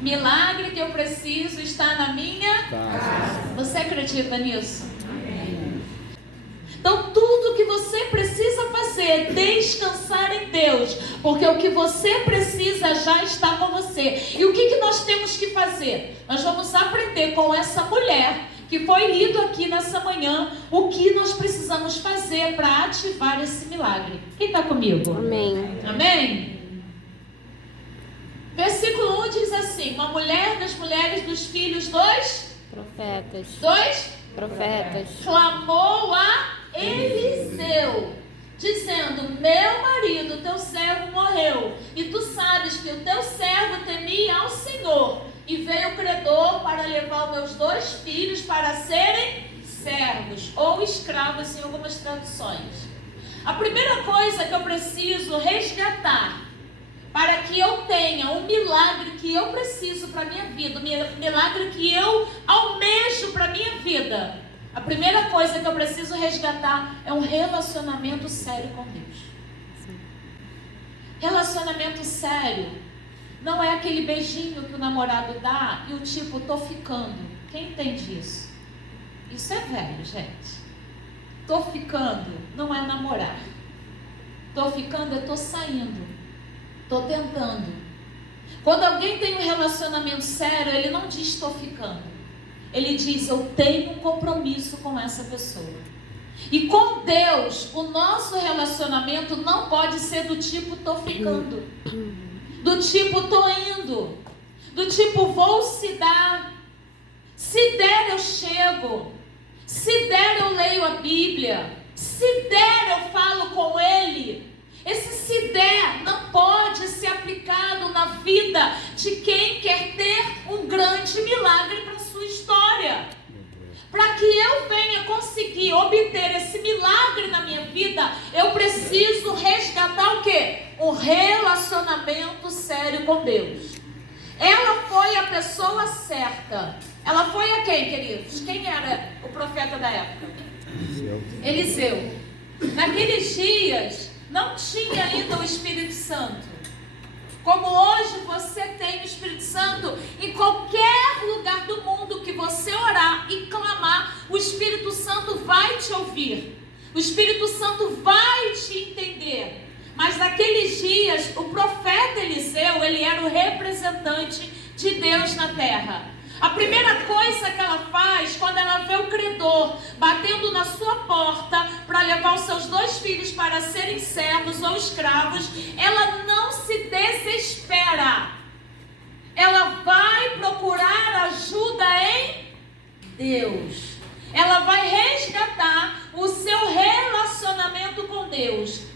Milagre que eu preciso está na minha casa. Você acredita nisso? Amém. Então tudo que você precisa fazer é descansar em Deus, porque o que você precisa já está com você. E o que nós temos que fazer? Nós vamos aprender com essa mulher que foi lido aqui nessa manhã, o que nós precisamos fazer para ativar esse milagre. Quem está comigo? Amém. Amém? Versículo 1 diz assim: uma mulher das mulheres dos filhos dos profetas clamou a Eliseu, dizendo: meu marido, teu servo, morreu, e tu sabes que o teu servo temia ao Senhor, e veio o credor para levar os meus 2 filhos para serem servos ou escravos em algumas traduções. A primeira coisa que eu preciso resgatar para que eu tenha um milagre que eu preciso para a minha vida, um milagre que eu almejo para a minha vida, a primeira coisa que eu preciso resgatar é um relacionamento sério com Deus. Relacionamento sério não é aquele beijinho que o namorado dá e o tipo, tô ficando. Quem entende isso? Isso é velho, gente. Tô ficando não é namorar. Tô ficando, eu tô saindo. Tô tentando. Quando alguém tem um relacionamento sério, ele não diz tô ficando. Ele diz, eu tenho um compromisso com essa pessoa. E com Deus, o nosso relacionamento não pode ser do tipo tô ficando, do tipo tô indo, do tipo vou se dar, se der eu chego, se der eu leio a Bíblia, se der eu falo com Ele. Esse se der não pode ser aplicado na vida de quem quer ter um grande milagre para a sua história. Para que eu venha conseguir obter esse milagre na minha vida, eu preciso resgatar o quê? Um relacionamento sério com Deus. Ela foi a pessoa certa. Ela foi a quem, queridos? Quem era o profeta da época? Eliseu. Naqueles dias não tinha ainda o Espírito Santo. Como hoje você tem o Espírito Santo, em qualquer lugar do mundo que você orar e clamar, o Espírito Santo vai te ouvir. O Espírito Santo vai te entender. Mas naqueles dias, o profeta Eliseu, ele era o representante de Deus na terra. A primeira coisa que ela faz, quando ela vê o credor batendo na sua porta para levar os seus 2 filhos para serem servos ou escravos, ela não se desespera. Ela vai procurar ajuda em Deus. Ela vai resgatar o seu relacionamento com Deus.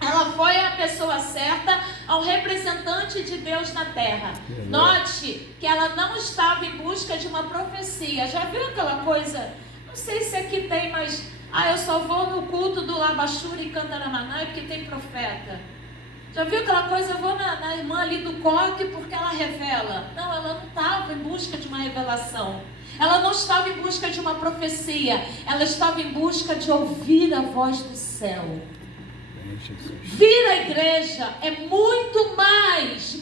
Ela foi a pessoa certa, ao representante de Deus na terra. Note que ela não estava em busca de uma profecia. Já viu aquela coisa? Não sei se aqui tem, mas eu só vou no culto do Labachura e Candaramanã porque tem profeta. Já viu aquela coisa? Eu vou na irmã ali do coque porque ela revela. Não, ela não estava em busca de uma revelação. Ela não estava em busca de uma profecia. Ela estava em busca de ouvir a voz do céu. Vir à igreja é muito mais,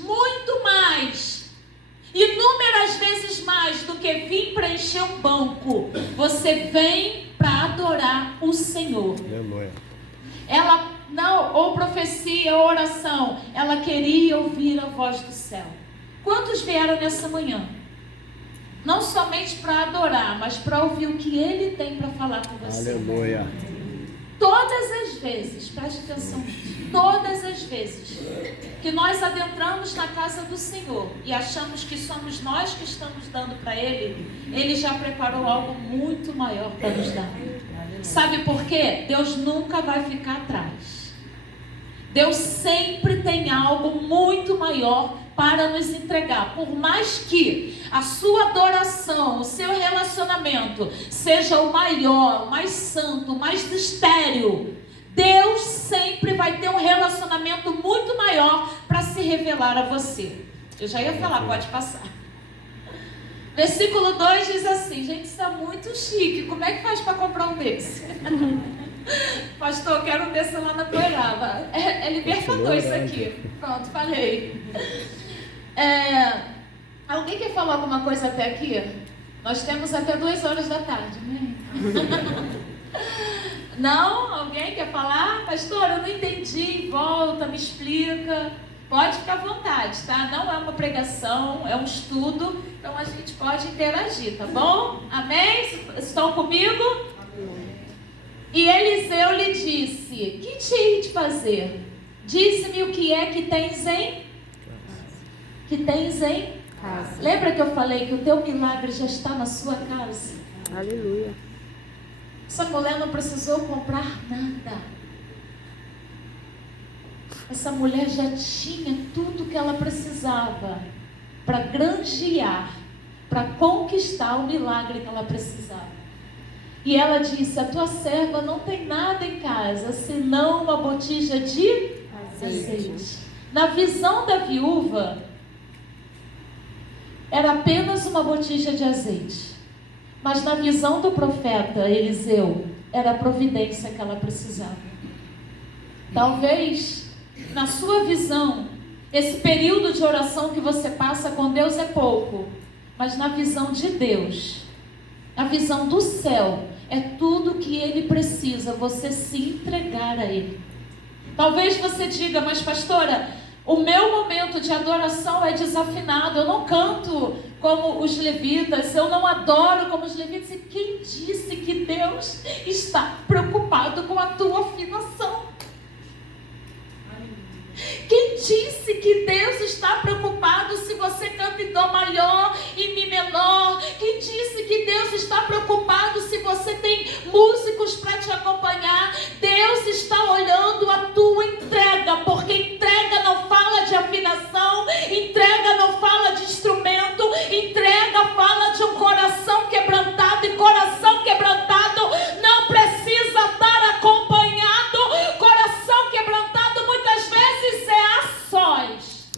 inúmeras vezes mais do que vir preencher um banco. Você vem para adorar o Senhor. Ela não, ou profecia, ou oração, ela queria ouvir a voz do céu. Quantos vieram nessa manhã? Não somente para adorar, mas para ouvir o que Ele tem para falar com você. Aleluia. Todas as vezes, preste atenção, todas as vezes que nós adentramos na casa do Senhor e achamos que somos nós que estamos dando para Ele, Ele já preparou algo muito maior para nos dar. Sabe por quê? Deus nunca vai ficar atrás. Deus sempre tem algo muito maior para nos entregar. Por mais que a sua adoração, o seu relacionamento seja o maior, o mais santo, o mais estéril, Deus sempre vai ter um relacionamento muito maior para se revelar a você. Eu já ia falar, pode passar. Versículo 2 diz assim, gente, isso é muito chique, como é que faz para comprar um desse? Pastor, eu quero um desse lá na Poeirava. É libertador isso aqui. Pronto, falei. Alguém Alguém quer falar alguma coisa até aqui? Nós temos até 2 horas da tarde, né? Não? Alguém quer falar? Pastor, eu não entendi. Volta, me explica. Pode ficar à vontade, tá? Não é uma pregação, é um estudo. Então a gente pode interagir, tá bom? Amém? Estão comigo? Amém. E Eliseu lhe disse: que te hei de fazer? Dize-me o que é que tens em casa. Lembra que eu falei que o teu milagre já está na sua casa? Aleluia. Essa mulher não precisou comprar nada. Essa mulher já tinha tudo que ela precisava para granjear, para conquistar o milagre que ela precisava. E ela disse: a tua serva não tem nada em casa, senão uma botija de azeite. Na visão da viúva, era apenas uma botija de azeite. Mas na visão do profeta Eliseu, era a providência que ela precisava. Talvez, na sua visão, esse período de oração que você passa com Deus é pouco. Mas na visão de Deus, na visão do céu, é tudo que Ele precisa, você se entregar a Ele. Talvez você diga: mas pastora, o meu momento de adoração é desafinado, eu não canto como os levitas, eu não adoro como os levitas. E quem disse que Deus está preocupado com a tua afinação? Quem disse que Deus está preocupado se você canta em dó maior e mi menor? Quem disse que Deus está preocupado se você tem músicos para te acompanhar? Deus está olhando a tua entrega, porque entrega não fala de afinação, entrega não fala de instrumento, entrega fala de um coração quebrantado, e coração quebrantado não precisa estar acompanhado. Coração quebrantado muitas vezes é a sós.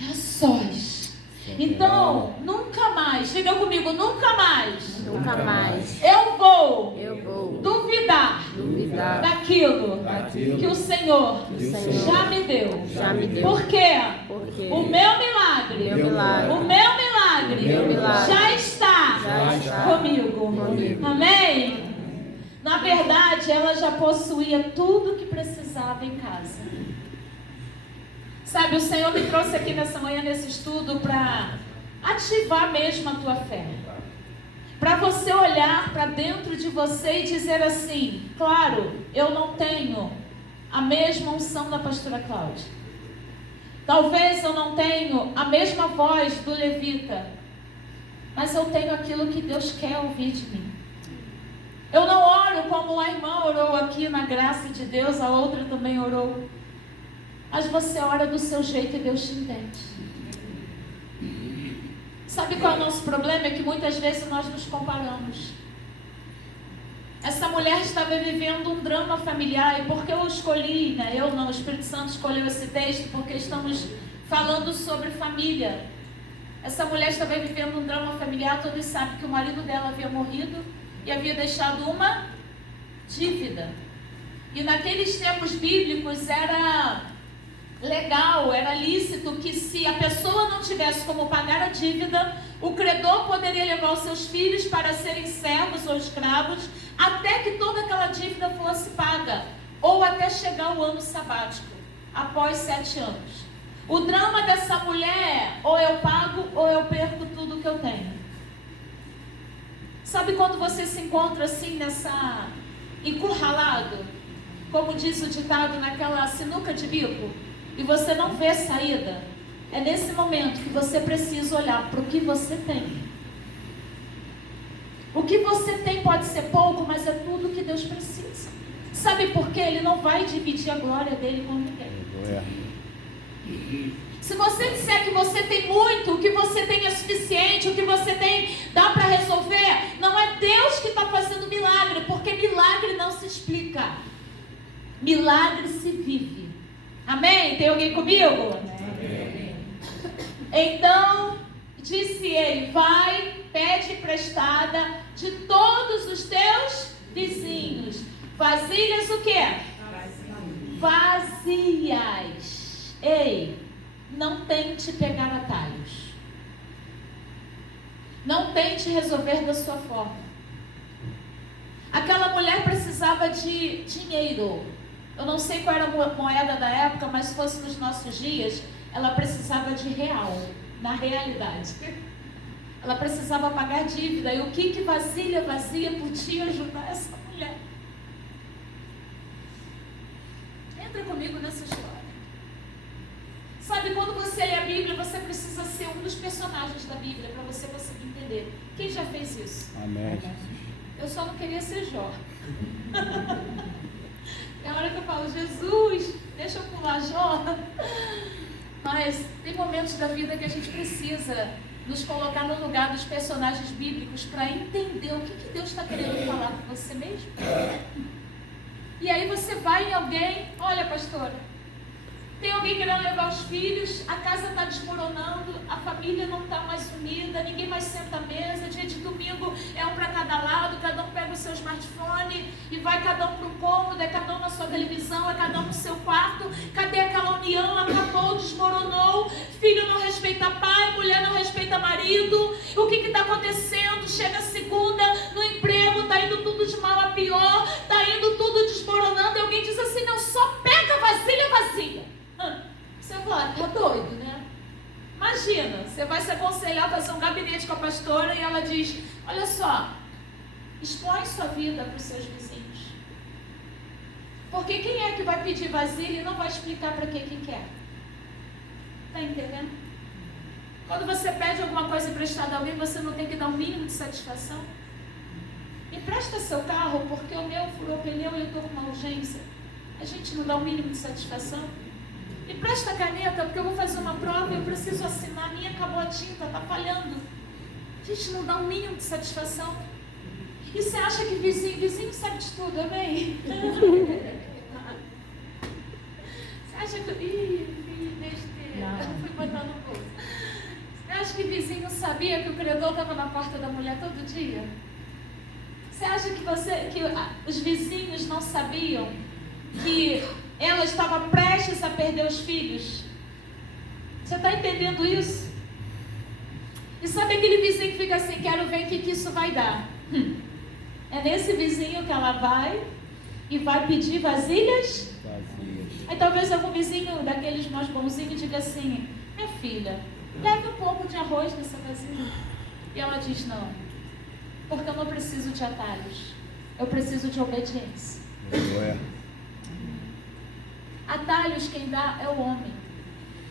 É a sós. Então, nunca mais, diga comigo, nunca mais. Nunca mais. Eu vou duvidar daquilo que o Senhor já me deu. Por quê? Porque o meu milagre já está comigo. Amém? Na verdade, ela já possuía tudo que precisava em casa. Sabe, o Senhor me trouxe aqui nessa manhã, nesse estudo, para ativar mesmo a tua fé. Para você olhar para dentro de você e dizer assim: claro, eu não tenho a mesma unção da pastora Cláudia. Talvez eu não tenho a mesma voz do levita, mas eu tenho aquilo que Deus quer ouvir de mim. Eu não oro como a irmã orou aqui na graça de Deus, a outra também orou. Mas você ora do seu jeito e Deus te entende. Sabe qual é o nosso problema? É que muitas vezes nós nos comparamos. Essa mulher estava vivendo um drama familiar. E por que eu escolhi, né? Eu não, o Espírito Santo escolheu esse texto porque estamos falando sobre família. Essa mulher estava vivendo um drama familiar. Todos sabem que o marido dela havia morrido e havia deixado uma dívida. E naqueles tempos bíblicos era legal, era lícito que, se a pessoa não tivesse como pagar a dívida, o credor poderia levar os seus filhos para serem servos ou escravos até que toda aquela dívida fosse paga, ou até chegar o ano sabático, após 7 anos. O drama dessa mulher é: ou eu pago ou eu perco tudo que eu tenho. Sabe quando você se encontra assim encurralado, como diz o ditado, naquela sinuca de bico, e você não vê saída? É nesse momento que você precisa olhar para o que você tem. O que você tem pode ser pouco, mas é tudo que Deus precisa. Sabe por quê? Ele não vai dividir a glória dele com ninguém. Se você disser que você tem muito, o que você tem é suficiente, o que você tem dá para resolver, não é Deus que está fazendo milagre, porque milagre não se explica. Milagre se vive. Amém? Tem alguém comigo? Amém. Então, disse ele: vai, pede emprestada de todos os teus vizinhos. Vasilhas o quê? Vazias. Ei, não tente pegar atalhos. Não tente resolver da sua forma. Aquela mulher precisava de dinheiro. Eu não sei qual era a moeda da época, mas se fosse nos nossos dias, ela precisava de real, na realidade. Ela precisava pagar dívida. E o que vasilha vazia podia ajudar essa mulher? Entra comigo nessa história. Sabe, quando você lê a Bíblia, você precisa ser um dos personagens da Bíblia para você conseguir entender. Quem já fez isso? Amém. Eu só não queria ser Jó. É a hora que eu falo, Jesus, deixa eu pular Jó. Mas tem momentos da vida que a gente precisa nos colocar no lugar dos personagens bíblicos para entender o que Deus está querendo falar com você mesmo. E aí você vai em alguém, olha, pastora, tem alguém querendo levar os filhos, a casa está desmoronando, a família não está mais unida, ninguém mais senta à mesa, dia de domingo é um para cada lado, cada um pega o seu smartphone e vai cada um para um cômodo, é cada um na sua televisão, é cada um no seu quarto. Cadê aquela união? Acabou, desmoronou, filho não respeita pai, mulher não respeita marido. O que está acontecendo? Chega segunda, no emprego, está indo tudo de mal a pior, está indo tudo desmoronando, e alguém diz assim, não, só pega vasilha vazia. Você fala, tá doido, né? Imagina, você vai se aconselhar, fazer um gabinete com a pastora e ela diz, olha só, expõe sua vida para os seus vizinhos. Porque quem é que vai pedir vasilha e não vai explicar para quem quer? Tá entendendo? Quando você pede alguma coisa emprestada a alguém, você não tem que dar um mínimo de satisfação? Empresta seu carro, porque o meu furou o pneu e eu estou com uma urgência. A gente não dá um mínimo de satisfação? Me presta a caneta, porque eu vou fazer uma prova e eu preciso assinar. A minha acabou a tinta, está falhando. A gente não dá um mínimo de satisfação. E você acha que vizinho sabe de tudo, amém? Você acha que... besteira. Eu fui botar no bolso. Você acha que vizinho sabia que o credor estava na porta da mulher todo dia? Você acha que os vizinhos não sabiam que ela estava prestes a perder os filhos? Você está entendendo isso? E sabe aquele vizinho que fica assim, quero ver o que isso vai dar? É nesse vizinho que ela vai e vai pedir vasilhas? Aí talvez algum vizinho daqueles mais bonzinhos diga assim, minha filha, leve um pouco de arroz nessa vasilha. E ela diz, não, porque eu não preciso de atalhos, eu preciso de obediência. Atalhos quem dá é o homem.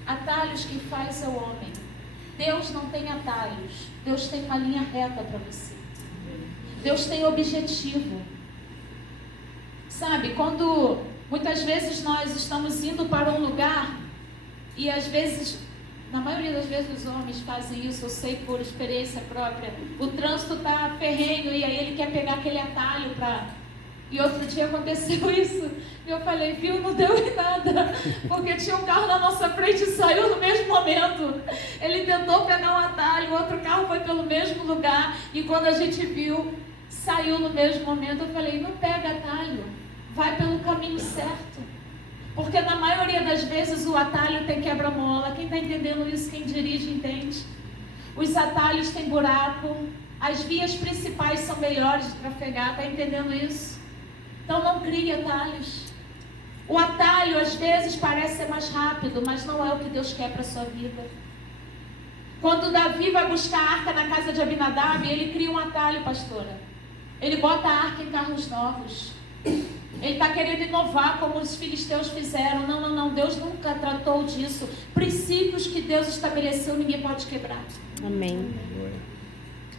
Atalhos quem faz é o homem. Deus não tem atalhos. Deus tem uma linha reta para você. Deus tem objetivo. Sabe, quando muitas vezes nós estamos indo para um lugar e às vezes, na maioria das vezes os homens fazem isso, eu sei por experiência própria, o trânsito está ferrenho e aí ele quer pegar aquele atalho para... E outro dia aconteceu isso, e eu falei, viu, não deu em nada, porque tinha um carro na nossa frente e saiu no mesmo momento. Ele tentou pegar um atalho, o outro carro foi pelo mesmo lugar, e quando a gente viu, saiu no mesmo momento. Eu falei, não pega atalho, vai pelo caminho certo. Porque na maioria das vezes o atalho tem quebra-mola. Quem está entendendo isso, quem dirige, entende. Os atalhos têm buraco, as vias principais são melhores de trafegar, está entendendo isso? Então não crie atalhos. O atalho às vezes parece ser mais rápido, mas não é o que Deus quer para a sua vida. Quando Davi vai buscar a arca na casa de Abinadab, ele cria um atalho, pastora. Ele bota a arca em carros novos. Ele está querendo inovar como os filisteus fizeram. Não, Deus nunca tratou disso. Princípios que Deus estabeleceu, ninguém pode quebrar. Amém.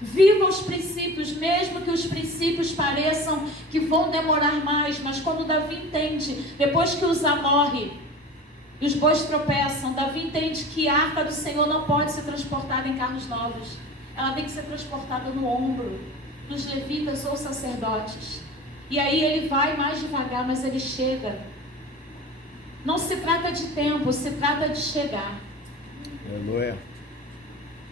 Viva os princípios, mesmo que os princípios pareçam que vão demorar mais, mas quando Davi entende, depois que Uzá morre e os bois tropeçam, Davi entende que a arca do Senhor não pode ser transportada em carros novos, ela tem que ser transportada no ombro dos levitas ou sacerdotes. E aí ele vai mais devagar, mas ele chega. Não se trata de tempo, se trata de chegar. Aleluia.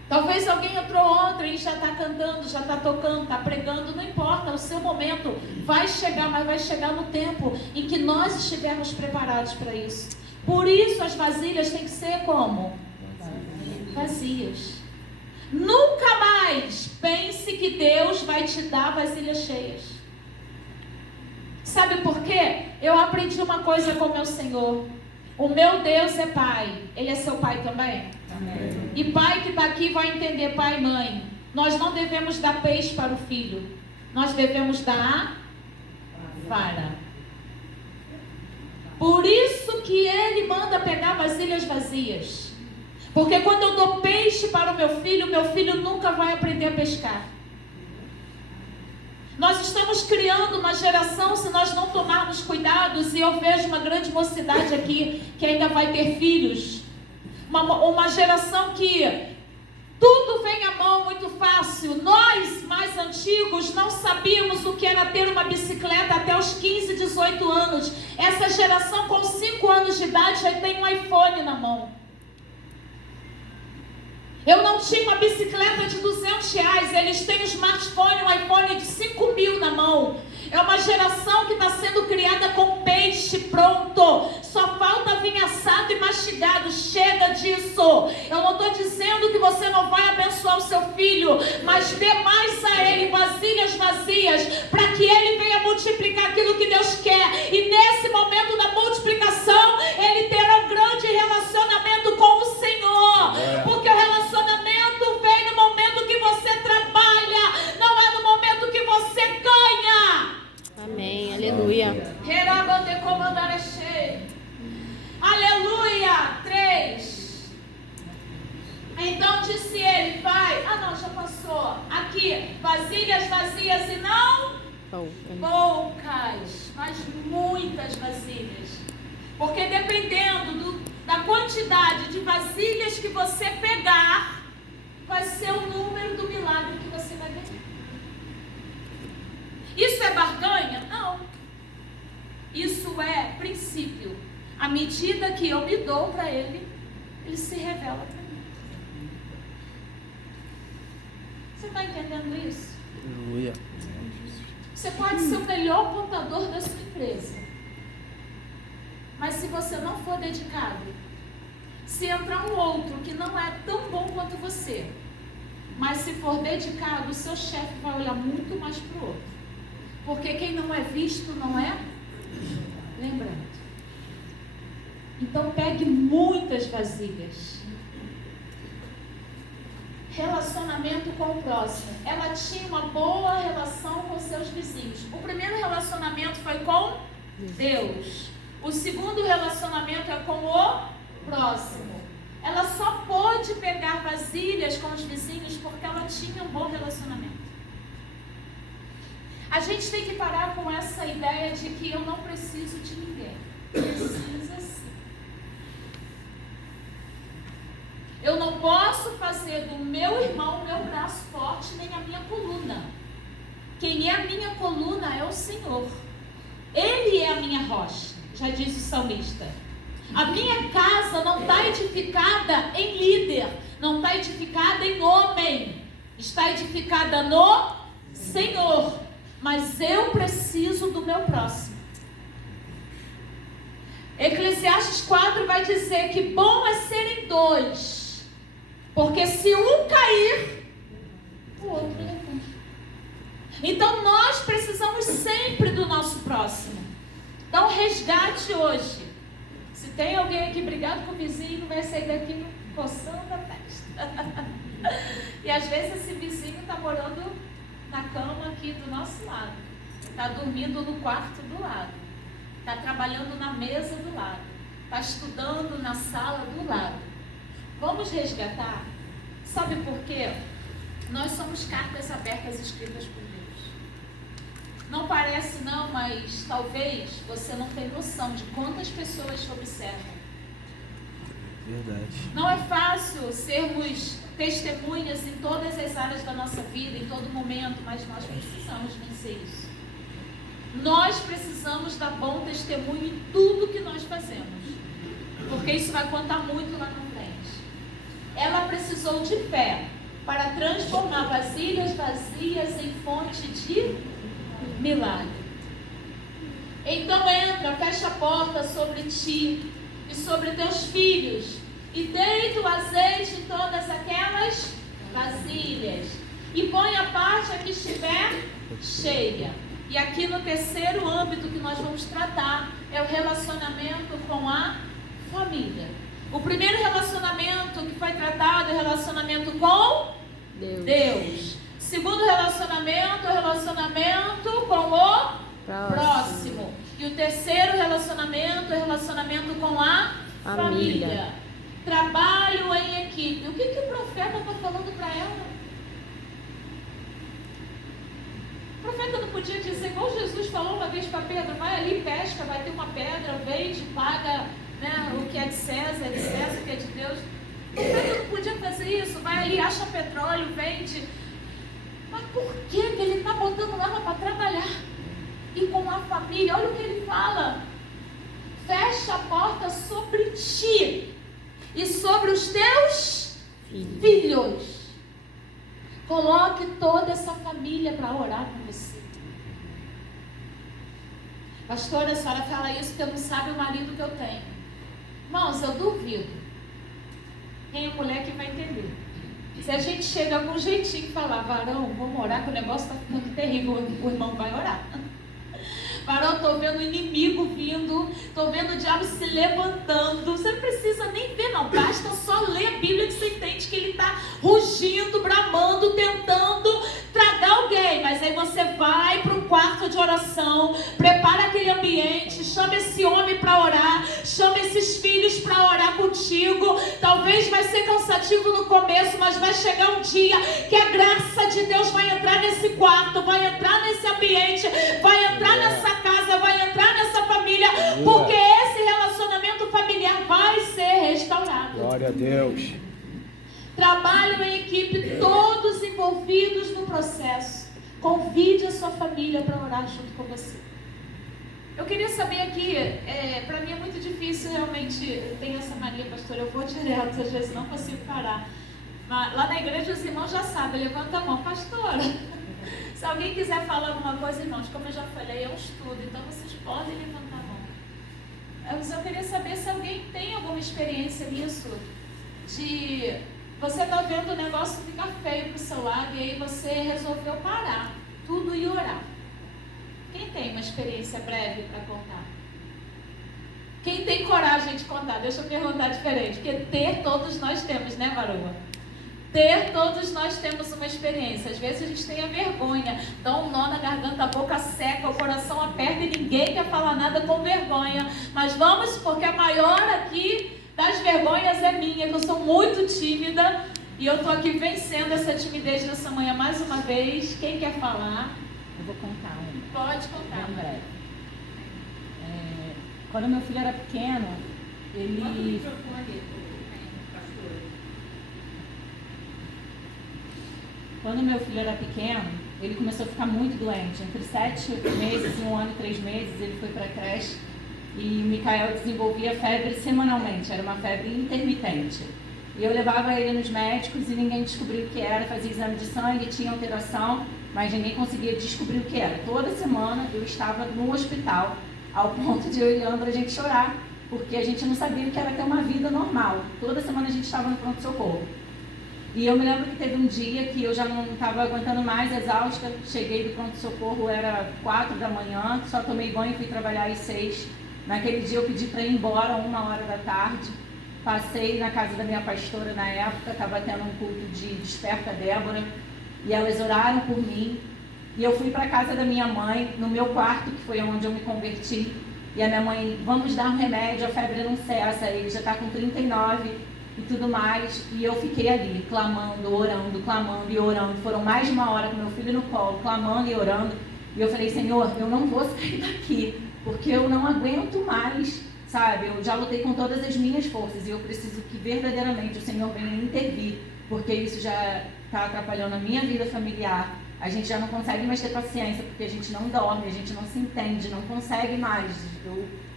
Talvez alguém entrou ontem e já está cantando, já está tocando, está pregando, não importa, o seu momento vai chegar, mas vai chegar no tempo em que nós estivermos preparados para isso. Por isso as vasilhas têm que ser como? Vazias. Nunca mais Jamais pense que Deus vai te dar vasilhas cheias. Sabe por quê? Eu aprendi uma coisa com o meu Senhor. O meu Deus é pai. Ele é seu pai também? Amém. E pai que está aqui vai entender, pai e mãe. Nós não devemos dar peixe para o filho. Nós devemos dar vara. Por isso que ele manda pegar vasilhas vazias. Porque quando eu dou peixe para o meu filho nunca vai aprender a pescar. Nós estamos criando uma geração, se nós não tomarmos cuidados, e eu vejo uma grande mocidade aqui, que ainda vai ter filhos. Uma geração que tudo vem à mão muito fácil. Nós, mais antigos, não sabíamos o que era ter uma bicicleta até os 15, 18 anos. Essa geração com 5 anos de idade já tem um iPhone na mão. Eu não tinha uma bicicleta de R$200, eles têm um smartphone, um iPhone de 5 mil na mão. É uma geração que está sendo criada com peixe pronto. Só falta vir assado e mastigado. Chega disso. Eu não estou dizendo que você não vai abençoar o seu filho, mas dê mais a ele vasilhas vazias, para que ele venha multiplicar aquilo que Deus quer. E nesse momento da multiplicação, ele terá um grande relacionamento com o Senhor. Porque o relacionamento vem no momento que você trabalha, não é no momento que você ganha. Amém, aleluia. Aleluia. 3. Então disse ele, pai, já passou. Aqui, vasilhas vazias e não poucas, mas muitas vasilhas. Porque dependendo da quantidade de vasilhas que você pegar, vai ser o número do milagre que você vai ganhar. Isso é barganha? Não. Isso é princípio. À medida que eu me dou para ele, ele se revela para mim. Você está entendendo isso? Aleluia. Você pode ser o melhor contador da sua empresa, mas se você não for dedicado, se entrar um outro que não é tão bom quanto você, mas se for dedicado, o seu chefe vai olhar muito mais para o outro. Porque quem não é visto não é lembrado. Então pegue muitas vasilhas. Relacionamento com o próximo. Ela tinha uma boa relação com seus vizinhos. O primeiro relacionamento foi com Deus. O segundo relacionamento é com o próximo. Ela só pôde pegar vasilhas com os vizinhos porque ela tinha um bom relacionamento. A gente tem que parar com essa ideia de que eu não preciso de ninguém. Precisa sim. Eu não posso fazer do meu irmão meu braço forte, nem a minha coluna. Quem é a minha coluna é o Senhor. Ele é a minha rocha, já diz o salmista. A minha casa não está edificada em líder, não está edificada em homem, está edificada no Senhor. Mas eu preciso do meu próximo. Eclesiastes 4 vai dizer que bom é serem dois, porque se um cair, o outro levanta. Então nós precisamos sempre do nosso próximo. Dá um resgate hoje. Se tem alguém aqui brigado com o vizinho, vai sair daqui coçando a testa. E às vezes esse vizinho está morando na cama aqui do nosso lado, está dormindo no quarto do lado, está trabalhando na mesa do lado, está estudando na sala do lado. Vamos resgatar? Sabe por quê? Nós somos cartas abertas escritas por Deus. Não parece não, mas talvez você não tenha noção de quantas pessoas te observam. Verdade. Não é fácil sermos testemunhas em todas as áreas da nossa vida, em todo momento, mas nós precisamos vencer isso. Nós precisamos dar bom testemunho em tudo que nós fazemos, porque isso vai contar muito lá na frente. Ela precisou de fé para transformar vasilhas vazias em fonte de milagre. Então entra, fecha a porta sobre ti e sobre teus filhos, e deita o azeite em todas aquelas vasilhas, e põe a parte a que estiver cheia. E aqui no terceiro âmbito que nós vamos tratar é o relacionamento com a família. O primeiro relacionamento que foi tratado é o relacionamento com Deus. Segundo relacionamento é o relacionamento com o próximo. E o terceiro relacionamento é o relacionamento com a família. Trabalho em equipe. O que o profeta está falando para ela? O profeta não podia dizer, igual Jesus falou uma vez para Pedro, vai ali, pesca, vai ter uma pedra, vende, paga, né, o que é de César, o que é de Deus. O profeta não podia fazer isso, vai ali, acha petróleo, vende. Mas por que ele está botando ela para trabalhar? E com a família, olha o que ele fala. Fecha a porta sobre ti e sobre os teus filhos. Coloque toda essa família para orar com você. Pastora, a senhora fala isso porque não sabe o marido que eu tenho. Irmãos, eu duvido. Quem é mulher que vai entender? Se a gente chega com um jeitinho e falar, varão, vamos orar que o negócio está ficando terrível, o irmão vai orar. Varão, estou vendo o inimigo vindo, estou vendo o diabo se levantando. Você não precisa nem ver, não. Basta só ler a Bíblia que você entende que ele está rugindo, bramando, tentando tragar alguém. Mas aí você vai para um quarto de oração, prepara aquele ambiente, chama esse homem para orar, chama esses filhos para orar contigo. Talvez vai ser cansativo no começo, mas vai chegar um dia que a graça de Deus vai entrar nesse quarto, vai entrar nesse ambiente, vai entrar nessa casa, vai entrar nessa família, porque esse relacionamento familiar vai ser restaurado. Glória a Deus. Trabalho em equipe, todos envolvidos no processo. Convide a sua família para orar junto com você. Eu queria saber aqui, para mim é muito difícil realmente, eu tenho essa mania, pastor, eu vou direto, às vezes não consigo parar. Mas lá na igreja os irmãos já sabem, levanta a mão, pastora. Se alguém quiser falar alguma coisa, irmãos, como eu já falei, é um estudo, então vocês podem levantar a mão. Mas eu queria saber se alguém tem alguma experiência nisso, de você está vendo o negócio ficar feio para o seu lado e aí você resolveu parar tudo e orar. Quem tem uma experiência breve para contar? Quem tem coragem de contar? Deixa eu perguntar diferente, porque ter todos nós temos, né, Varoa? Ter, todos nós temos uma experiência. Às vezes a gente tem a vergonha, dá um nó na garganta, a boca seca, o coração aperta e ninguém quer falar nada com vergonha. Mas vamos, porque a maior aqui das vergonhas é minha, que eu sou muito tímida. E eu estou aqui vencendo essa timidez nessa manhã mais uma vez. Quem quer falar? Eu vou contar uma. Pode contar. Bem breve. Quando meu filho era pequeno, ele... Quando meu filho era pequeno, ele começou a ficar muito doente. Entre 7 meses e 1 ano e 3 meses, ele foi para a creche e o Micael desenvolvia febre semanalmente, era uma febre intermitente. E eu levava ele nos médicos e ninguém descobriu o que era, fazia exame de sangue, tinha alteração, mas ninguém conseguia descobrir o que era. Toda semana eu estava no hospital, ao ponto de eu e Leandro a gente chorar, porque a gente não sabia o que era ter uma vida normal. Toda semana a gente estava no pronto-socorro. E eu me lembro que teve um dia que eu já não estava aguentando mais, exausta, cheguei do pronto-socorro, era 4 da manhã, só tomei banho e fui trabalhar às 6. Naquele dia eu pedi para ir embora 1h da tarde, passei na casa da minha pastora na época, estava tendo um culto de Desperta Débora, e elas oraram por mim, e eu fui para a casa da minha mãe, no meu quarto, que foi onde eu me converti, e a minha mãe, vamos dar um remédio, a febre não cessa, ele já está com 39, e tudo mais, e eu fiquei ali, clamando, orando, clamando e orando. Foram mais de 1 hora com meu filho no colo, clamando e orando, e eu falei, Senhor, eu não vou sair daqui, porque eu não aguento mais, sabe? Eu já lutei com todas as minhas forças, e eu preciso que verdadeiramente o Senhor venha intervir, porque isso já está atrapalhando a minha vida familiar. A gente já não consegue mais ter paciência, porque a gente não dorme, a gente não se entende, não consegue mais.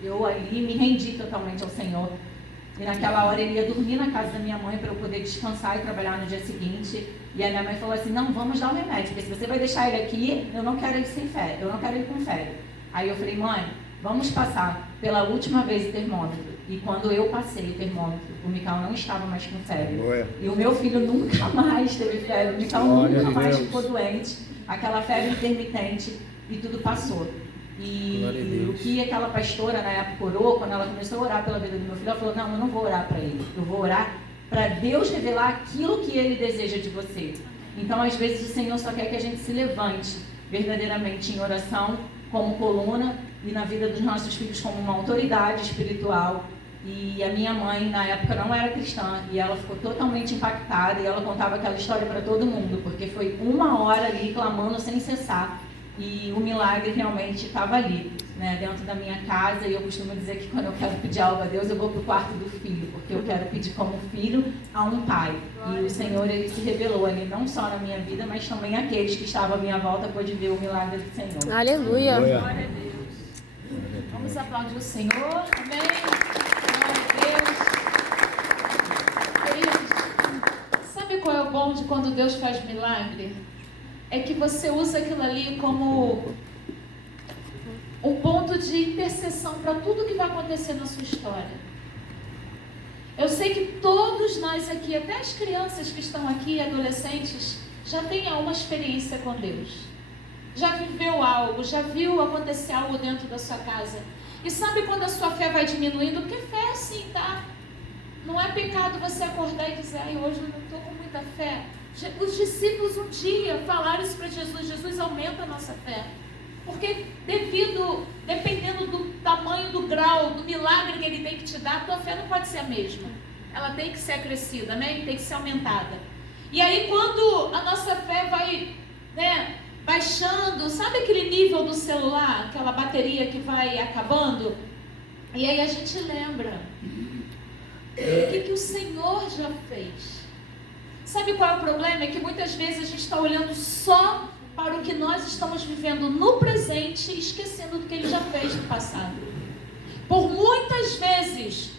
Eu ali me rendi totalmente ao Senhor. E naquela hora ele ia dormir na casa da minha mãe para eu poder descansar e trabalhar no dia seguinte. E a minha mãe falou assim, não, vamos dar um remédio, porque se você vai deixar ele aqui, eu não quero ele sem febre, eu não quero ele com febre. Aí eu falei, mãe, vamos passar pela última vez o termômetro. E quando eu passei o termômetro, o Micael não estava mais com febre. Aleluia. E o meu filho nunca mais teve febre. O Micael Glória nunca a mais Deus. ficou doente. Aquela febre intermitente e tudo passou. Glória a E o Deus. que aquela pastora na época orou, quando ela começou a orar pela vida do meu filho, ela falou: não, eu não vou orar para ele. Eu vou orar para Deus revelar aquilo que Ele deseja de você. Então, às vezes, o Senhor só quer que a gente se levante verdadeiramente em oração, como coluna, e na vida dos nossos filhos como uma autoridade espiritual. E a minha mãe, na época, não era cristã, e ela ficou totalmente impactada, e ela contava aquela história para todo mundo, porque foi 1 hora ali clamando sem cessar, e o milagre realmente estava ali, né, dentro da minha casa. E eu costumo dizer que quando eu quero pedir algo a Deus, eu vou para o quarto do filho, porque eu quero pedir como filho a um pai. E o Senhor, Ele se revelou ali, não só na minha vida, mas também aqueles que estavam à minha volta pôde ver o milagre do Senhor. Aleluia. Aleluia. Glória a Deus. Vamos aplaudir o Senhor. Amém. Glória a Deus. Queridos, sabe qual é o bom de quando Deus faz milagre? É que você usa aquilo ali como um ponto de intercessão para tudo que vai acontecer na sua história. Eu sei que todos nós aqui, até as crianças que estão aqui, adolescentes, já têm alguma experiência com Deus. Já viveu algo, já viu acontecer algo dentro da sua casa. E sabe quando a sua fé vai diminuindo? Porque fé é assim, tá? Não é pecado você acordar e dizer: ai, hoje eu não estou com muita fé. Os discípulos um dia falaram isso para Jesus: Jesus, aumenta a nossa fé. Porque dependendo do tamanho do grau, do milagre que Ele tem que te dar, a tua fé não pode ser a mesma. Ela tem que ser acrescida, né? Tem que ser aumentada. E aí quando a nossa fé vai, né, baixando, sabe aquele nível do celular, aquela bateria que vai acabando? E aí a gente lembra o que o Senhor já fez. Sabe qual é o problema? É que muitas vezes a gente está olhando só para o que nós estamos vivendo no presente, esquecendo do que Ele já fez no passado. Por muitas vezes,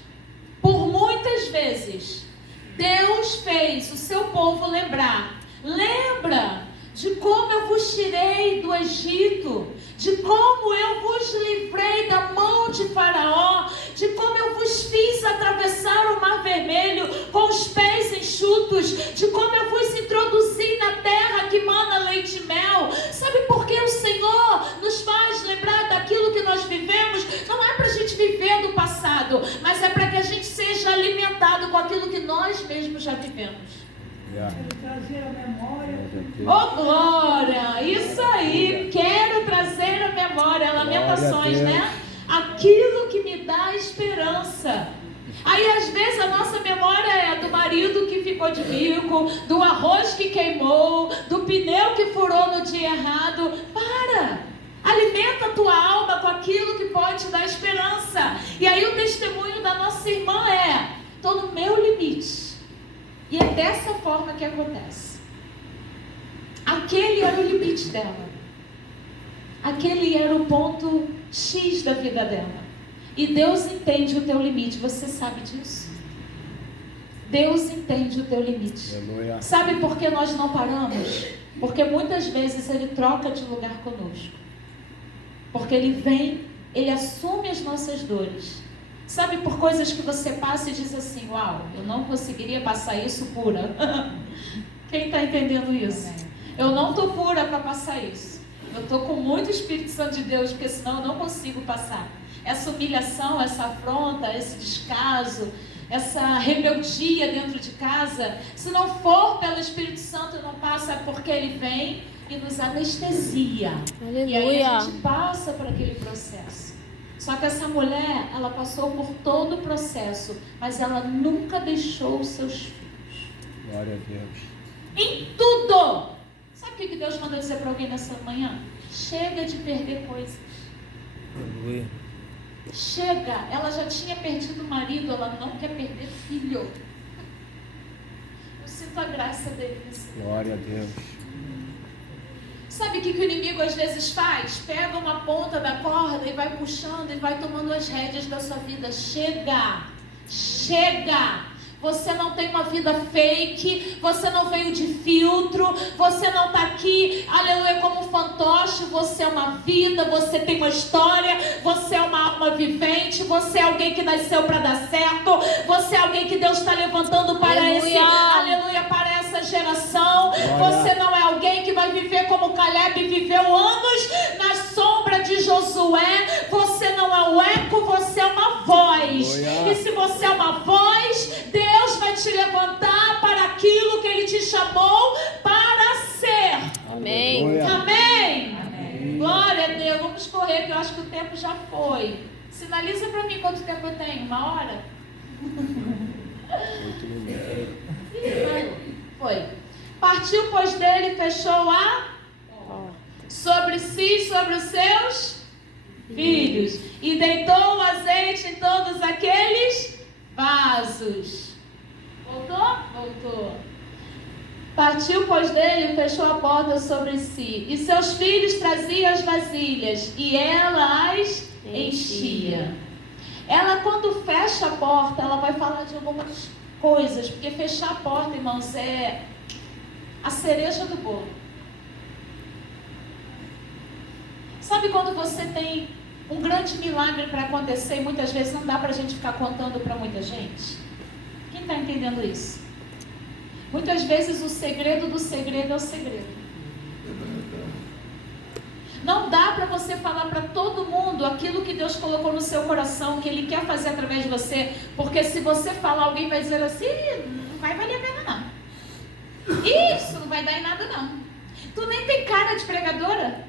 Deus fez o seu povo lembrar. Lembra de como eu vos tirei do Egito, de como eu vos livrei da mão de Faraó, de como eu vos fiz atravessar o Mar Vermelho com os pés enxutos, de como eu vos introduzi na terra que mana leite e mel. Sabe por que o Senhor nos faz lembrar daquilo que nós vivemos? Não é para a gente viver do passado, mas é para que a gente seja alimentado com aquilo que nós mesmos já vivemos. Trazer a memória. Oh, glória! Isso aí! Quero trazer a memória, Lamentações, né? Aquilo que me dá esperança. Aí às vezes a nossa memória é do marido que ficou de bico, do arroz que queimou, do pneu que furou no dia errado. Para! Alimenta a tua alma com aquilo que pode te dar esperança. E aí o testemunho da nossa irmã é: estou no meu limite. E é dessa forma que acontece. Aquele era o limite dela. Aquele era o ponto X da vida dela. E Deus entende o teu limite. Você sabe disso? Deus entende o teu limite. Aleluia. Sabe por que nós não paramos? Porque muitas vezes Ele troca de lugar conosco. Porque Ele vem, Ele assume as nossas dores. Sabe, por coisas que você passa e diz assim: uau, eu não conseguiria passar isso pura. Quem está entendendo isso? Eu não estou pura para passar isso. Eu estou com muito Espírito Santo de Deus, porque senão eu não consigo passar. Essa humilhação, essa afronta, esse descaso, essa rebeldia dentro de casa, se não for pelo Espírito Santo, eu não passo, é porque Ele vem e nos anestesia. Aleluia. E aí a gente passa por aquele processo. Só que essa mulher, ela passou por todo o processo, mas ela nunca deixou os seus filhos. Glória a Deus. Em tudo! Sabe o que Deus manda dizer para alguém nessa manhã? Chega de perder coisas. Aleluia. Chega! Ela já tinha perdido o marido, ela não quer perder filho. Eu sinto a graça dele nesse momento. Glória a Deus. Sabe o que o inimigo às vezes faz? Pega uma ponta da corda e vai puxando e vai tomando as rédeas da sua vida. Chega! Chega! Você não tem uma vida fake, você não veio de filtro, você não está aqui, aleluia, como um fantoche. Você é uma vida, você tem uma história, você é uma alma vivente, você é alguém que nasceu para dar certo, você é alguém que Deus está levantando para aleluia, para essa geração. Você não é alguém que vai viver como Caleb viveu anos na sombra de Josué. Você não é um eco, você é uma voz. E se você é uma voz, Deus vai te levantar para aquilo que Ele te chamou para ser. Amém. Amém. Amém. Glória a Deus. Vamos correr, que eu acho que o tempo já foi. Sinaliza para mim quanto tempo eu tenho. 1 hora? 8 minutos. Foi. Partiu, pois, dele e fechou a sobre si e sobre os seus filhos. E deitou o azeite em todos aqueles vasos. Voltou? Voltou. Partiu, pois, dele e fechou a porta sobre si. E seus filhos traziam as vasilhas, e ela as enchia. Ela, quando fecha a porta, ela vai falar de algumas coisas, porque fechar a porta, irmãos, é a cereja do bolo. Sabe quando você tem um grande milagre para acontecer e muitas vezes não dá para a gente ficar contando para muita gente? Quem está entendendo isso? Muitas vezes o segredo do segredo é o segredo. Não dá para você falar para todo mundo aquilo que Deus colocou no seu coração, que Ele quer fazer através de você, porque se você falar, alguém vai dizer assim, não vai valer a pena não. Isso não vai dar em nada não. Tu nem tem cara de pregadora.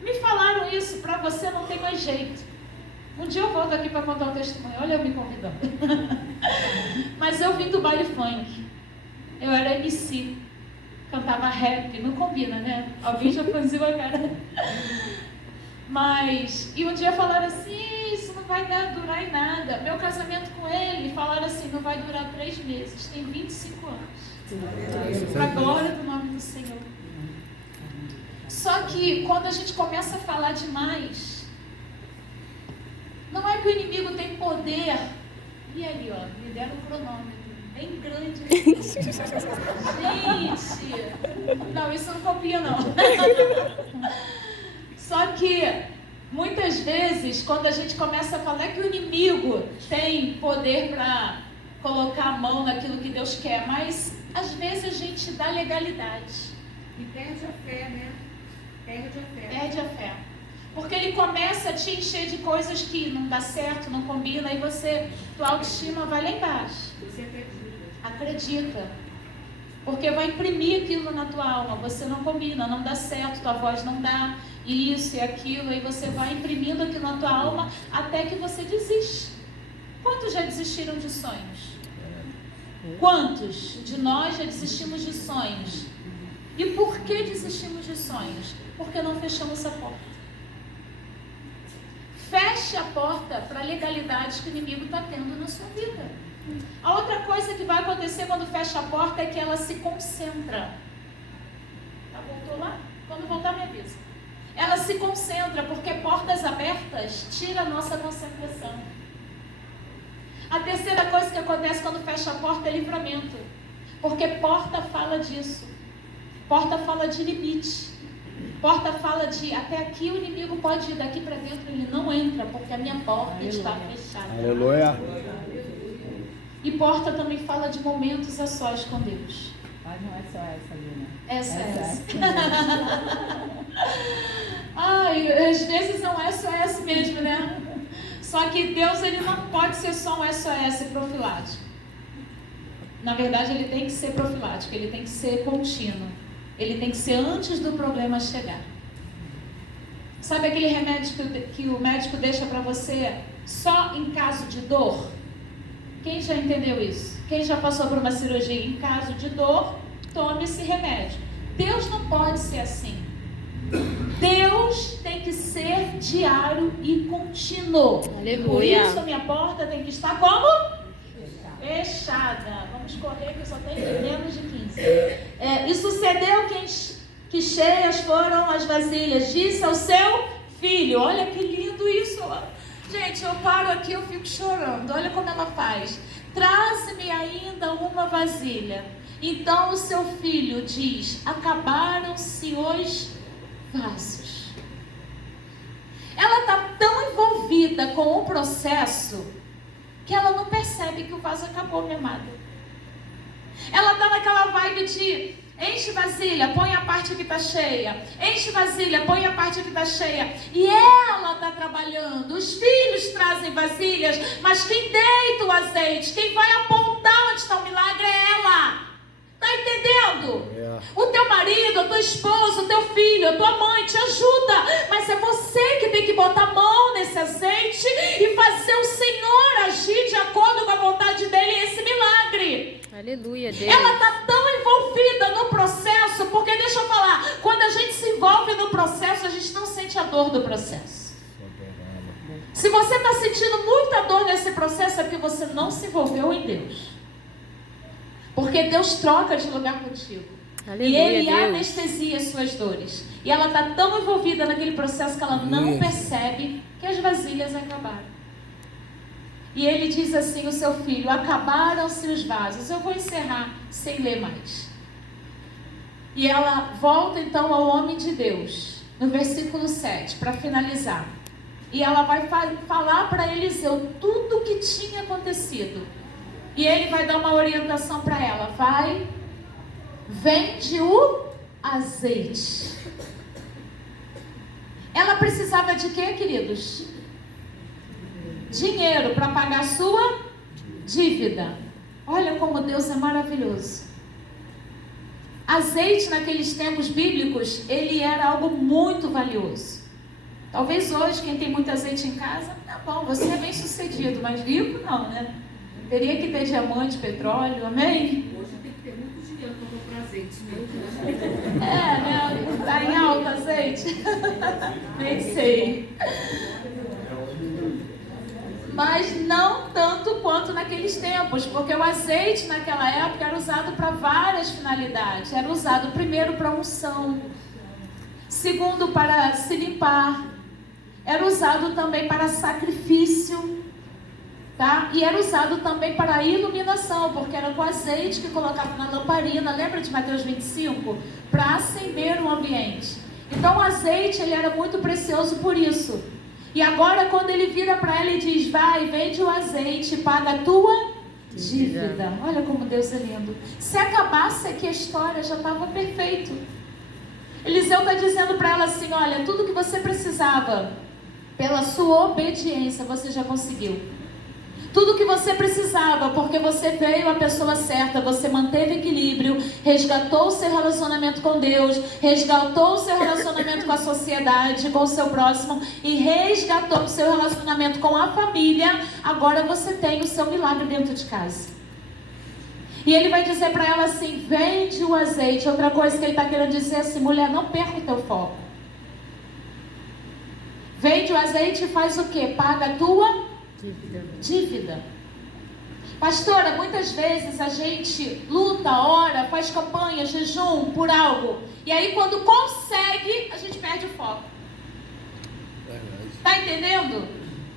Me falaram isso, para você não tem mais jeito. Um dia eu volto aqui para contar um testemunho. Olha eu me convidando. Mas eu vim do baile funk. Eu era MC. Cantava rap. Não combina, né? Alguém já franziu a cara. Mas... E um dia falaram assim, isso não vai durar em nada. Meu casamento com ele, falaram assim, não vai durar 3 meses. Tem 25 anos. Para a glória do nome do Senhor. Só que quando a gente começa a falar demais, não é que o inimigo tem poder. E ali, ó, me deram um cronômetro bem grande. Gente, não, isso não copia não. Só que muitas vezes, quando a gente começa a falar que o inimigo tem poder para colocar a mão naquilo que Deus quer, mas às vezes a gente dá legalidade. E perde a fé, né? Perde a fé. Porque ele começa a te encher de coisas que não dá certo, não combina, e tua autoestima vai lá embaixo. Você acredita. Porque vai imprimir aquilo na tua alma. Você não combina, não dá certo, tua voz não dá, e isso e aquilo, e você vai imprimindo aquilo na tua alma até que você desiste. Quantos já desistiram de sonhos? Quantos de nós já desistimos de sonhos? E por que desistimos de sonhos? Porque não fechamos a porta. Feche a porta para legalidades que o inimigo está tendo na sua vida. A outra coisa que vai acontecer quando fecha a porta é que ela se concentra. Tá, voltou lá? Quando voltar me avisa. Ela se concentra, porque portas abertas tiram a nossa concentração. A terceira coisa que acontece quando fecha a porta é livramento. Porque porta fala disso. Porta fala de limite. Porta fala de até aqui o inimigo pode ir, daqui para dentro ele não entra, porque a minha porta está fechada. Aleluia. E porta também fala de momentos a sós com Deus. Mas não é só essa, Lina. Essa. Ai, às vezes não é só essa mesmo, né? Só que Deus, ele não pode ser só um SOS profilático. Na verdade, ele tem que ser profilático, ele tem que ser contínuo. Ele tem que ser antes do problema chegar. Sabe aquele remédio que o médico deixa para você só em caso de dor? Quem já entendeu isso? Quem já passou por uma cirurgia? Em caso de dor, tome esse remédio. Deus não pode ser assim. Deus tem que ser diário e contínuo. Aleluia. Por isso a minha porta tem que estar como? Fechada. Vamos correr que eu só tenho menos de 15. E sucedeu que cheias foram as vasilhas. Disse ao seu filho. Olha que lindo isso. Gente, eu paro aqui, eu fico chorando. Olha como ela faz. traze-me ainda uma vasilha. Então o seu filho diz: acabaram-se os vasos. Ela está tão envolvida com o processo que ela não percebe que o vaso acabou, minha amada. Ela está naquela vibe de enche vasilha, põe a parte que está cheia. Enche vasilha, põe a parte que está cheia. E ela está trabalhando. Os filhos trazem vasilhas, mas quem deita o azeite, quem vai apontar onde está o milagre é ela. Está entendendo? O teu marido, a tua esposa, o teu filho, a tua mãe te ajuda. Mas é você que tem que botar a mão nesse azeite e fazer o Senhor agir de acordo com a vontade dele esse milagre. Aleluia, Deus. Ela está tão envolvida no processo, porque deixa eu falar, quando a gente se envolve no processo, a gente não sente a dor do processo. Se você está sentindo muita dor nesse processo, é porque você não se envolveu em Deus. Porque Deus troca de lugar contigo. Aleluia, e Ele Deus. anestesia as suas dores. E ela está tão envolvida naquele processo que ela não percebe que as vasilhas acabaram. E ele diz assim, o seu filho: acabaram-se os vasos. Eu vou encerrar sem ler mais. E ela volta então ao homem de Deus, no versículo 7, para finalizar. E ela vai falar para Eliseu tudo o que tinha acontecido. E ele vai dar uma orientação para ela. Vai, vende o azeite. Ela precisava de quê, queridos? Dinheiro para pagar a sua dívida. Olha como Deus é maravilhoso. Azeite naqueles tempos bíblicos, ele era algo muito valioso. Talvez hoje, quem tem muito azeite em casa, tá bom, você é bem sucedido, mas rico não, né? Teria que ter diamante, petróleo, amém? Hoje tem que ter muito dinheiro para comprar azeite mesmo. É, né? Tá em alta azeite? Nem sei. Mas não tanto quanto naqueles tempos, porque o azeite naquela época era usado para várias finalidades. Era usado primeiro para unção, segundo para se limpar, era usado também para sacrifício, tá? E era usado também para iluminação, porque era com azeite que colocava na lamparina, lembra de Mateus 25? Para acender o ambiente. Então o azeite ele era muito precioso por isso. E agora quando ele vira para ela e diz: vai, vende o azeite, paga a tua dívida. Olha como Deus é lindo. Se acabasse aqui a história, já estava perfeito. Eliseu está dizendo para ela assim: olha, tudo que você precisava, pela sua obediência, você já conseguiu. Tudo que você precisava, porque você veio à pessoa certa, você manteve equilíbrio, resgatou o seu relacionamento com Deus, resgatou o seu relacionamento com a sociedade, com o seu próximo e resgatou o seu relacionamento com a família. Agora você tem o seu milagre dentro de casa. E ele vai dizer para ela assim: vende o azeite. Outra coisa que ele está querendo dizer assim: mulher, não perca o teu foco. Vende o azeite e faz o quê? Paga a tua dívida. Pastora, muitas vezes a gente luta, ora, faz campanha, jejum por algo, e aí quando consegue, a gente perde o foco. Está entendendo?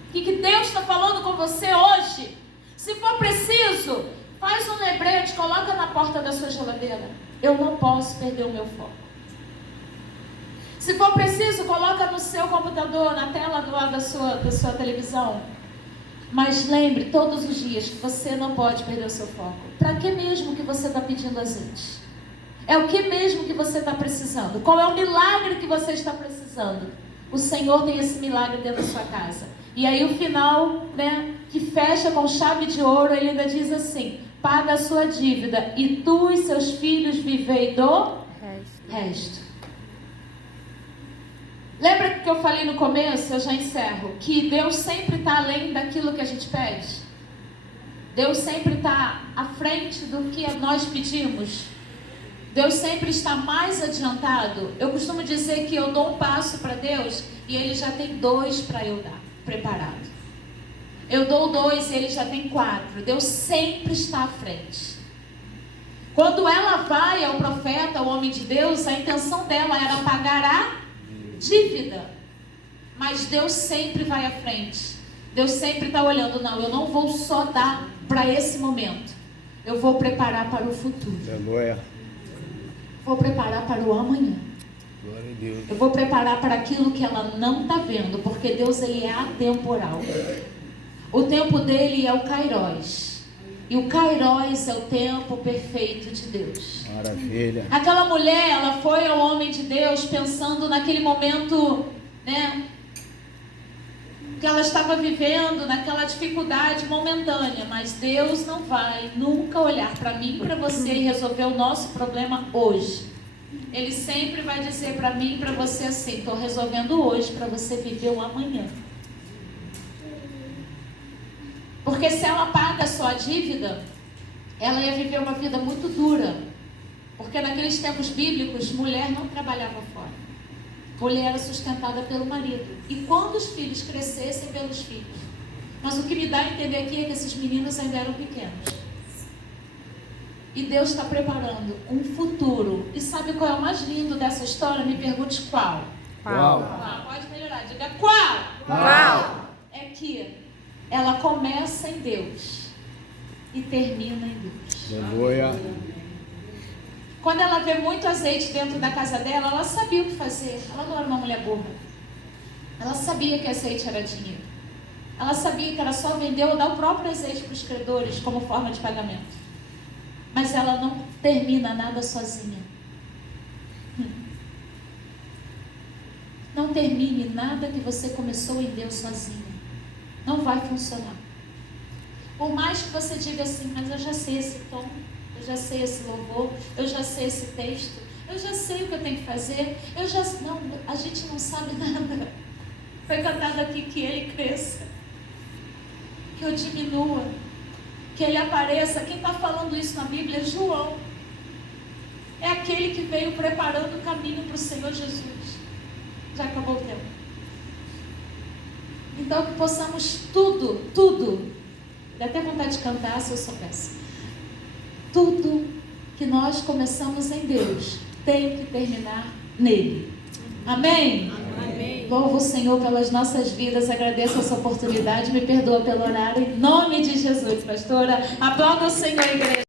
O que Deus está falando com você hoje? Se for preciso, faz um lembrete, coloca na porta da sua geladeira: eu não posso perder o meu foco. Se for preciso, coloca no seu computador, na tela do lado da sua televisão. Mas lembre todos os dias que você não pode perder o seu foco. Para que mesmo que você está pedindo azeite? É o que mesmo que você está precisando? Qual é o milagre que você está precisando? O Senhor tem esse milagre dentro da sua casa. E aí o final, né, que fecha com chave de ouro, ele ainda diz assim: paga a sua dívida e tu e seus filhos vivei do resto. Lembra que eu falei no começo, eu já encerro, que Deus sempre está além daquilo que a gente pede? Deus sempre está à frente do que nós pedimos? Deus sempre está mais adiantado? Eu costumo dizer que eu dou um passo para Deus e Ele já tem 2 para eu dar, preparado. Eu dou 2 e Ele já tem 4. Deus sempre está à frente. Quando ela vai ao profeta, ao homem de Deus, a intenção dela era pagar a dívida, mas Deus sempre vai à frente. Deus sempre está olhando, não, eu não vou só dar para esse momento. Eu vou preparar para o futuro. Aleluia. Vou preparar para o amanhã. Glória a Deus. Eu vou preparar para aquilo que ela não está vendo, porque Deus, ele é atemporal. O tempo dele é o Kairos. E o Kairos é o tempo perfeito de Deus. Maravilha. Aquela mulher, ela foi ao homem de Deus pensando naquele momento, né, que ela estava vivendo, naquela dificuldade momentânea. Mas Deus não vai nunca olhar para mim e para você e resolver o nosso problema hoje. Ele sempre vai dizer para mim e para você assim: estou resolvendo hoje para você viver o amanhã. Porque se ela paga a sua dívida, ela ia viver uma vida muito dura. Porque naqueles tempos bíblicos, mulher não trabalhava fora. Mulher era sustentada pelo marido. E quando os filhos crescessem, pelos filhos. Mas o que me dá a entender aqui é que esses meninos ainda eram pequenos. E Deus está preparando um futuro. E sabe qual é o mais lindo dessa história? Me pergunte qual. Qual? Pode melhorar, diga qual. Qual? É que ela começa em Deus e termina em Deus. Aleluia. Quando ela vê muito azeite dentro da casa dela, ela sabia o que fazer. Ela não era uma mulher burra. Ela sabia que azeite era dinheiro. Ela sabia que era só vender ou dar o próprio azeite para os credores como forma de pagamento. Mas ela não termina nada sozinha. Não termine nada que você começou em Deus sozinha. Não vai funcionar. Por mais que você diga assim: mas eu já sei esse tom, eu já sei esse louvor, eu já sei esse texto, eu já sei o que eu tenho que fazer, não, a gente não sabe nada. Foi cantado aqui que ele cresça, que eu diminua, que ele apareça. Quem está falando isso na Bíblia é João. É aquele que veio preparando o caminho para o Senhor Jesus. Já acabou o tempo. Então que possamos tudo, dá até vontade de cantar se eu soubesse. Tudo que nós começamos em Deus tem que terminar nele. Amém? Amém. Louvo o Senhor pelas nossas vidas, agradeço essa oportunidade, me perdoa pelo horário, em nome de Jesus, pastora. Aplauda o Senhor, igreja.